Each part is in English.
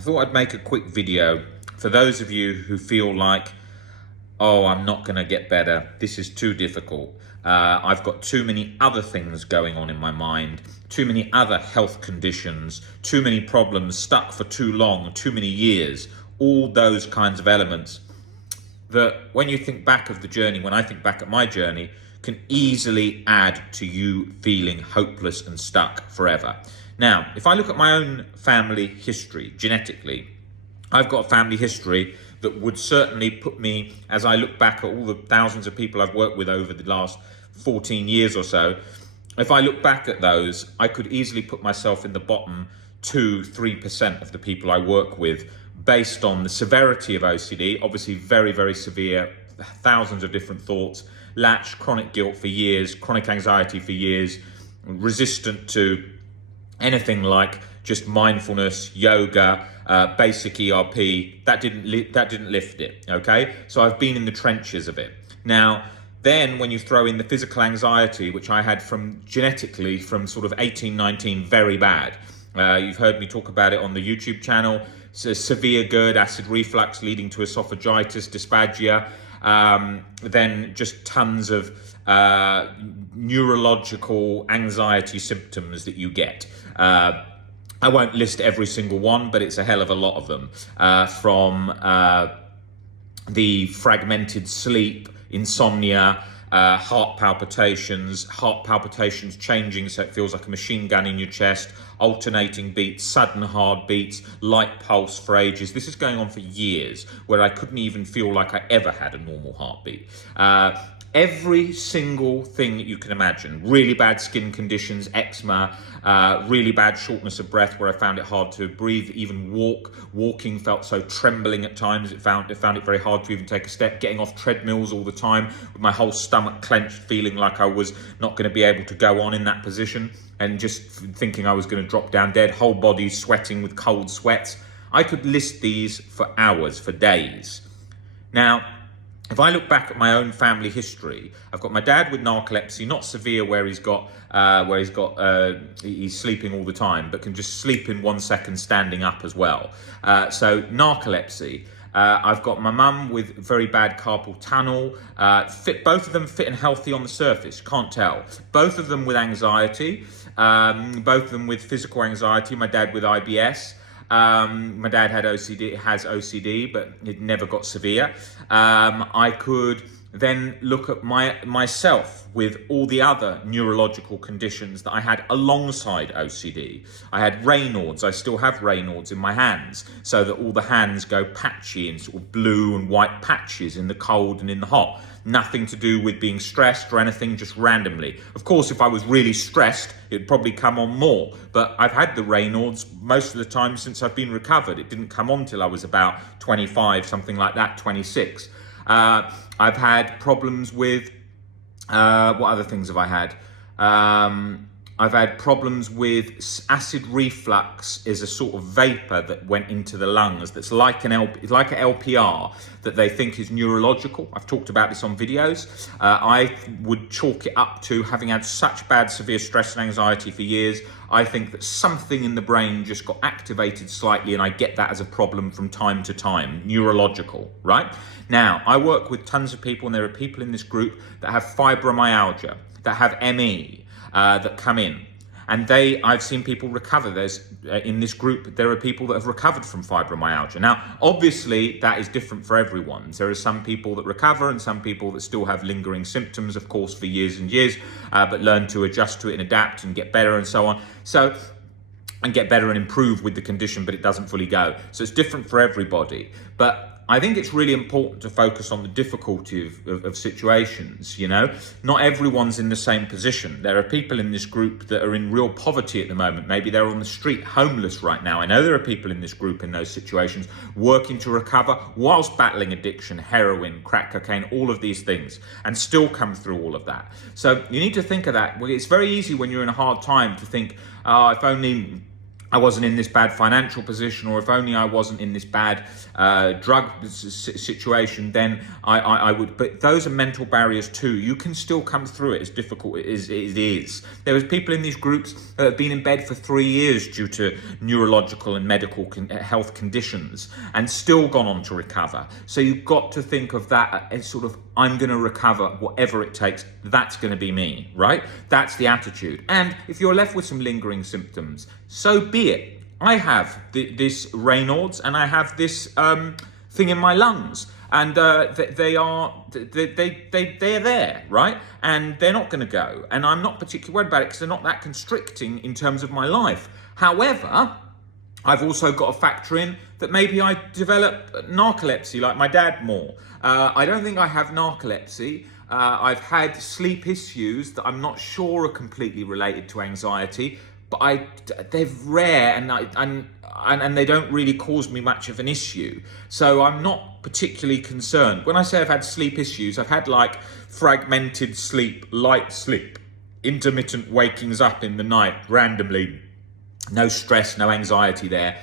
I thought I'd make a quick video for those of you who feel like, oh, I'm not going to get better. This is too difficult. I've got too many other things going on in my mind, too many other health conditions, too many problems stuck for too long, too many years, all those kinds of elements that when you think back of the journey, when I think back at my journey, can easily add to you feeling hopeless and stuck forever. Now, if I look at my own family history, genetically, I've got a family history that would certainly put me, as I look back at all the thousands of people I've worked with over the last 14 years or so, if I look back at those, I could easily put myself in the bottom 2-3% of the people I work with based on the severity of OCD, obviously very, very severe, thousands of different thoughts, latched chronic guilt for years, chronic anxiety for years, resistant to anything like just mindfulness, yoga, basic ERP. That didn't lift it, okay? So I've been in the trenches of it. Now, then when you throw in the physical anxiety, which I had from genetically from sort of 18, 19, very bad. You've heard me talk about it on the YouTube channel. So severe GERD, acid reflux leading to esophagitis, dysphagia, then just tons of neurological anxiety symptoms that you get. I won't list every single one, but it's a hell of a lot of them, from the fragmented sleep, insomnia, heart palpitations changing so it feels like a machine gun in your chest, alternating beats, sudden hard beats, light pulse for ages. This is going on for years, where I couldn't even feel like I ever had a normal heartbeat. Every single thing that you can imagine, really bad skin conditions, eczema, really bad shortness of breath where I found it hard to breathe, even walking felt so trembling at times, it found it very hard to even take a step, getting off treadmills all the time with my whole stomach clenched, feeling like I was not going to be able to go on in that position and just thinking I was going to drop down dead, whole body sweating with cold sweats. I could list these for hours, for days. Now, if I look back at my own family history, I've got my dad with narcolepsy, not severe where he's sleeping all the time, but can just sleep in 1 second standing up as well. So narcolepsy. I've got my mum with very bad carpal tunnel, both of them fit and healthy on the surface, can't tell. Both of them with anxiety, both of them with physical anxiety, my dad with IBS. My dad has OCD, but it never got severe. I could then look at myself with all the other neurological conditions that I had alongside OCD. I had Raynaud's. I still have Raynaud's in my hands, so that all the hands go patchy and sort of blue and white patches in the cold and in the hot. Nothing to do with being stressed or anything, just randomly. Of course, if I was really stressed, it'd probably come on more. But I've had the Raynaud's most of the time since I've been recovered. It didn't come on till I was about 25, something like that, 26. I've had problems with, what other things have I had? I've had problems with acid reflux, is a sort of vapor that went into the lungs that's like an LPR that they think is neurological. I've talked about this on videos. I would chalk it up to having had such bad severe stress and anxiety for years. I think that something in the brain just got activated slightly, and I get that as a problem from time to time, neurological, right? Now, I work with tons of people, and there are people in this group that have fibromyalgia, that have ME, that come in, and I've seen people recover. In this group, there are people that have recovered from fibromyalgia. Now, obviously, that is different for everyone. There are some people that recover and some people that still have lingering symptoms, of course, for years and years, but learn to adjust to it and adapt and get better and so on. And get better and improve with the condition, but it doesn't fully go. So it's different for everybody. But I think it's really important to focus on the difficulty of situations, you know? Not everyone's in the same position. There are people in this group that are in real poverty at the moment. Maybe they're on the street homeless right now. I know there are people in this group in those situations working to recover whilst battling addiction, heroin, crack cocaine, all of these things, and still come through all of that. So you need to think of that. It's very easy when you're in a hard time to think, oh, if only I wasn't in this bad financial position, or if only I wasn't in this bad drug situation, then I would. But those are mental barriers too. You can still come through it, as difficult as it is. There was people in these groups that have been in bed for 3 years due to neurological and medical health conditions, and still gone on to recover. So you've got to think of that as sort of, I'm going to recover whatever it takes. That's going to be me, right? That's the attitude. And if you're left with some lingering symptoms, so be it. I have this Raynaud's, and I have this thing in my lungs, and they're there, right? And they're not going to go. And I'm not particularly worried about it because they're not that constricting in terms of my life. However, I've also got to factor in that maybe I develop narcolepsy like my dad more. I don't think I have narcolepsy. I've had sleep issues that I'm not sure are completely related to anxiety, but they're rare, and they don't really cause me much of an issue. So I'm not particularly concerned. When I say I've had sleep issues, I've had like fragmented sleep, light sleep, intermittent wakings up in the night randomly. No stress, no anxiety there.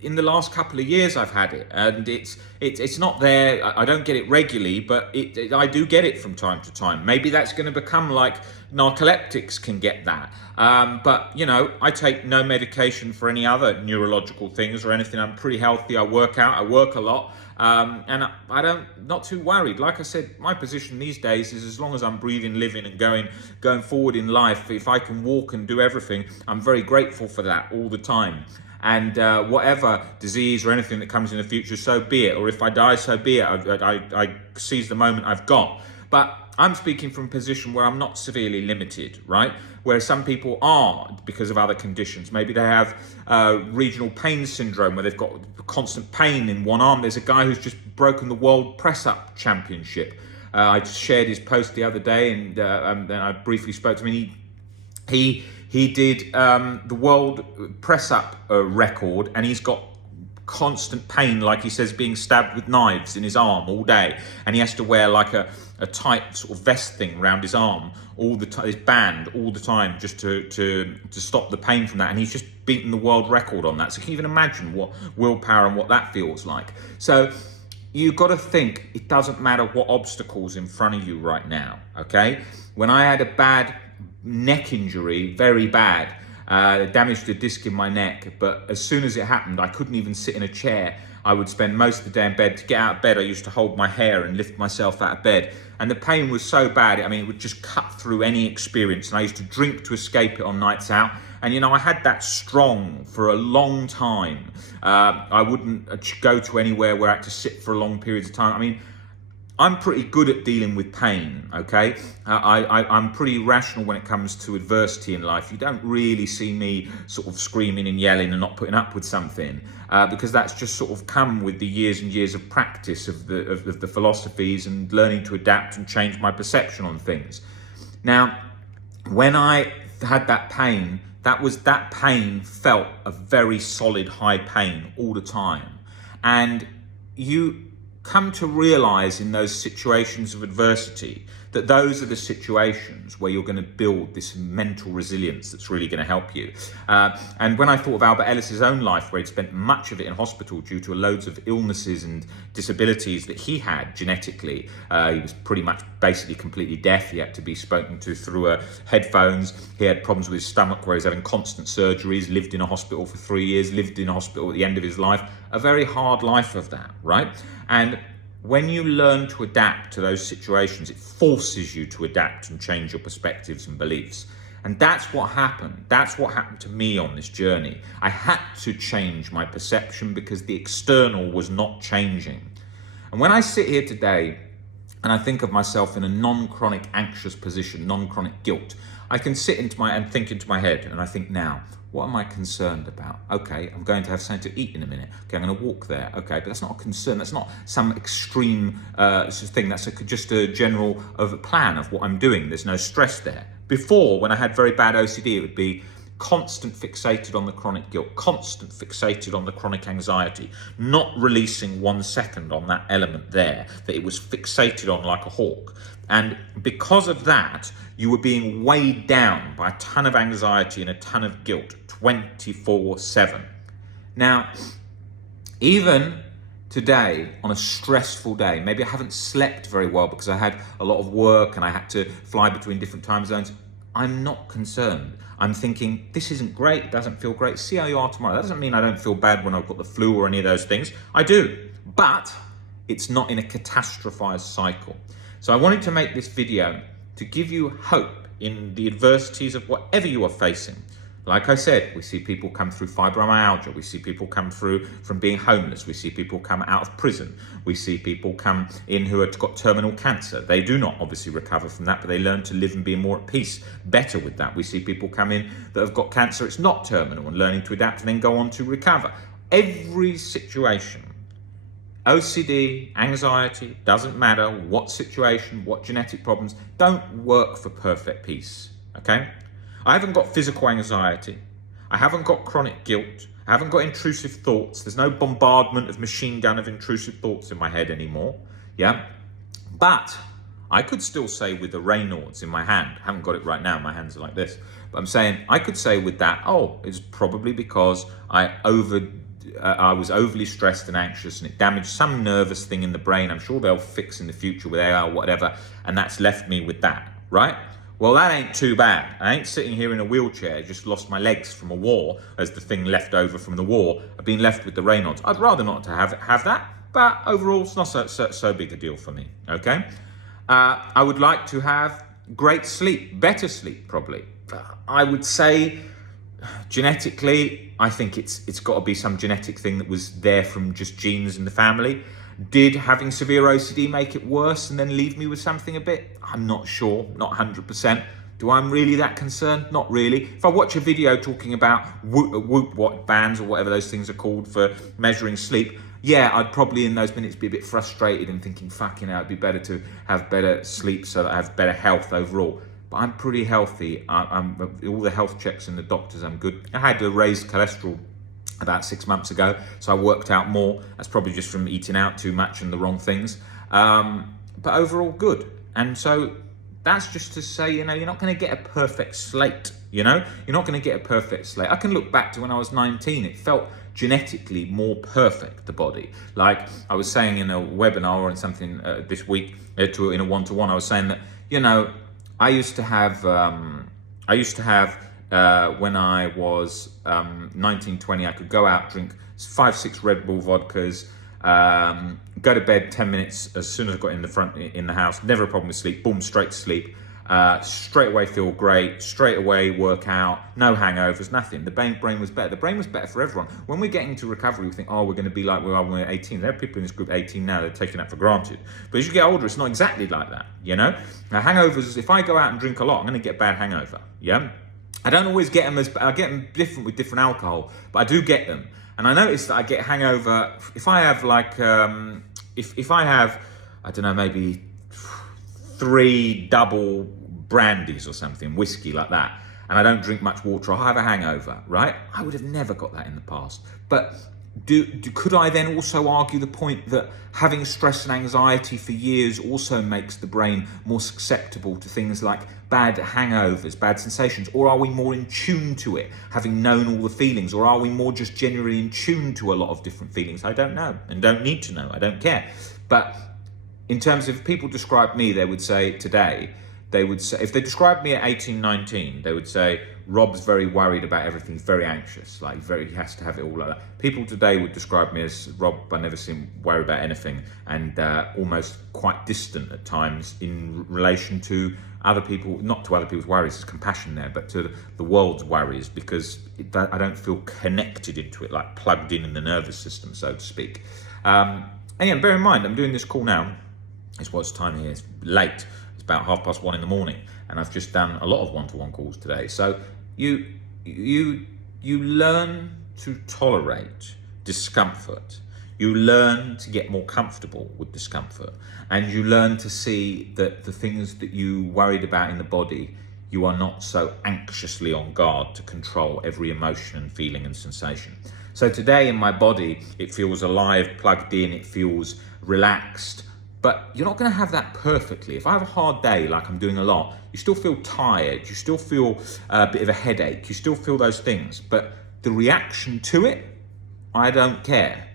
In the last couple of years I've had it, and it's not there. I don't get it regularly, but I do get it from time to time. Maybe that's going to become like narcoleptics can get that. But you know, I take no medication for any other neurological things or anything. I'm pretty healthy. I work out. I work a lot. And I not too worried. Like I said, my position these days is, as long as I'm breathing, living, and going forward in life, if I can walk and do everything, I'm very grateful for that all the time. And whatever disease or anything that comes in the future, so be it. Or if I die, so be it. I seize the moment I've got. But I'm speaking from a position where I'm not severely limited, right? Where some people are because of other conditions. Maybe they have regional pain syndrome, where they've got constant pain in one arm. There's a guy who's just broken the world press-up championship. I just shared his post the other day, and I briefly spoke to him. He did the world press-up record, and he's got constant pain, like he says, being stabbed with knives in his arm all day, and he has to wear like a tight sort of vest thing around his arm all the time, his band all the time, just to stop the pain from that. And he's just beaten the world record on that. So can you even imagine what willpower and what that feels like? So you've got to think, it doesn't matter what obstacles in front of you right now, okay? When I had a bad neck injury, very bad, damaged a disc in my neck, but as soon as it happened, I couldn't even sit in a chair. I would spend most of the day in bed. To get out of bed, I used to hold my hair and lift myself out of bed. And the pain was so bad, I mean, it would just cut through any experience. And I used to drink to escape it on nights out. And, you know, I had that strong for a long time. I wouldn't go to anywhere where I had to sit for long periods of time. I mean, I'm pretty good at dealing with pain, okay? I'm pretty rational when it comes to adversity in life. You don't really see me sort of screaming and yelling and not putting up with something, because that's just sort of come with the years and years of practice of the philosophies and learning to adapt and change my perception on things. Now, when I had that pain, that pain felt a very solid high pain all the time. And you come to realize in those situations of adversity that those are the situations where you're going to build this mental resilience that's really going to help you. And when I thought of Albert Ellis's own life, where he'd spent much of it in hospital due to loads of illnesses and disabilities that he had genetically, he was pretty much basically completely deaf. He had to be spoken to through headphones. He had problems with his stomach, where he's having constant surgeries, lived in a hospital for 3 years, lived in a hospital at the end of his life. A very hard life of that, right? And when you learn to adapt to those situations, it forces you to adapt and change your perspectives and beliefs. And that's what happened. That's what happened to me on this journey. I had to change my perception because the external was not changing. And when I sit here today and I think of myself in a non-chronic anxious position, non-chronic guilt, I can sit and think into my head, and I think, now, what am I concerned about? Okay, I'm going to have something to eat in a minute. Okay, I'm going to walk there. Okay, but that's not a concern. That's not some extreme thing. That's just a general plan of what I'm doing. There's no stress there. Before, when I had very bad OCD, it would be constant fixated on the chronic guilt, constant fixated on the chronic anxiety, not releasing 1 second on that element there, that it was fixated on like a hawk. And because of that, you were being weighed down by a ton of anxiety and a ton of guilt 24/7. Now, even today, on a stressful day, maybe I haven't slept very well because I had a lot of work and I had to fly between different time zones, I'm not concerned. I'm thinking, this isn't great, it doesn't feel great, see how you are tomorrow. That doesn't mean I don't feel bad when I've got the flu or any of those things. I do, but it's not in a catastrophized cycle. So I wanted to make this video to give you hope in the adversities of whatever you are facing. Like I said, we see people come through fibromyalgia, we see people come through from being homeless, we see people come out of prison, we see people come in who have got terminal cancer. They do not obviously recover from that, but they learn to live and be more at peace, better with that. We see people come in that have got cancer, it's not terminal, and learning to adapt and then go on to recover. Every situation, OCD, anxiety, doesn't matter what situation, what genetic problems, don't work for perfect peace, okay? I haven't got physical anxiety. I haven't got chronic guilt. I haven't got intrusive thoughts. There's no bombardment of machine gun of intrusive thoughts in my head anymore, yeah? But I could still say with the Raynaud's in my hand, I haven't got it right now, my hands are like this, but I'm saying I could say with that, oh, it's probably because I was overly stressed and anxious and it damaged some nervous thing in the brain. I'm sure they'll fix in the future with AI or whatever, and that's left me with that, right? Well, that ain't too bad. I ain't sitting here in a wheelchair, just lost my legs from a war as the thing left over from the war. I've been left with the Raynaud's. I'd rather not to have that, but overall it's not so big a deal for me, okay? I would like to have great sleep, better sleep probably. I would say genetically, I think it's got to be some genetic thing that was there from just genes in the family. Did having severe OCD make it worse and then leave me with something a bit? I'm not sure, not 100%. Do I really that concerned? Not really. If I watch a video talking about Whoop what bands or whatever those things are called for measuring sleep, yeah, I'd probably in those minutes be a bit frustrated and thinking, fucking hell, it'd be better to have better sleep so that I have better health overall. But I'm pretty healthy. I'm all the health checks and the doctors, I'm good. I had a raised cholesterol about 6 months ago, so I worked out more. That's probably just from eating out too much and the wrong things. But overall good. And so that's just to say, you're not going to get a perfect slate, You're not going to get a perfect slate. I can look back to when I was 19, it felt genetically more perfect, the body. Like I was saying in a webinar or in something this week, in a one-to-one, I was saying that, I used to have when I was 19, 20, I could go out, drink 5-6 Red Bull vodkas, go to bed 10 minutes as soon as I got in the house, never a problem with sleep, boom, straight to sleep, straight away feel great, straight away work out, no hangovers, nothing. The brain was better. The brain was better for everyone. When we're getting to recovery, we think, oh, we're going to be like we are when we're 18. There are people in this group 18 now, they're taking that for granted. But as you get older, it's not exactly like that, Now, hangovers, if I go out and drink a lot, I'm going to get bad hangover, yeah? I don't always get them I get them different with different alcohol, but I do get them. And I notice that I get hangover if I have like, if I have, I don't know, maybe 3 double brandies or something, whiskey like that, and I don't drink much water, I'll have a hangover, right? I would have never got that in the past. But could I then also argue the point that having stress and anxiety for years also makes the brain more susceptible to things like bad hangovers, bad sensations? Or are we more in tune to it, having known all the feelings? Or are we more just generally in tune to a lot of different feelings? I don't know and don't need to know. I don't care. But in terms of people describe me, they would say today, if they described me at 18, 19, they would say, Rob's very worried about everything, he's very anxious, he has to have it all like that. People today would describe me as, Rob, I never see him worry about anything, and almost quite distant at times in relation to other people, not to other people's worries, there's compassion there, but to the world's worries, because I don't feel connected into it, like plugged in the nervous system, so to speak. And yeah, bear in mind, I'm doing this call now, it's what's time here, it's late. About 1:30 in the morning, and I've just done a lot of one-to-one calls today. So you learn to tolerate discomfort. You learn to get more comfortable with discomfort, and you learn to see that the things that you worried about in the body, you are not so anxiously on guard to control every emotion and feeling and sensation. So today in my body, it feels alive, plugged in, it feels relaxed, But you're not going to have that perfectly. If I have a hard day, like I'm doing a lot, you still feel tired, you still feel a bit of a headache, you still feel those things. But the reaction to it, I don't care.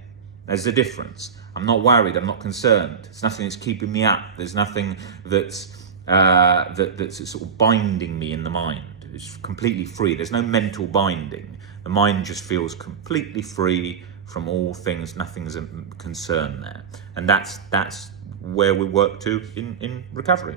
There's a difference. I'm not worried, I'm not concerned. There's nothing that's keeping me up. There's nothing that's that's sort of binding me in the mind. It's completely free. There's no mental binding. The mind just feels completely free from all things. Nothing's a concern there. And that's where we work to in recovery.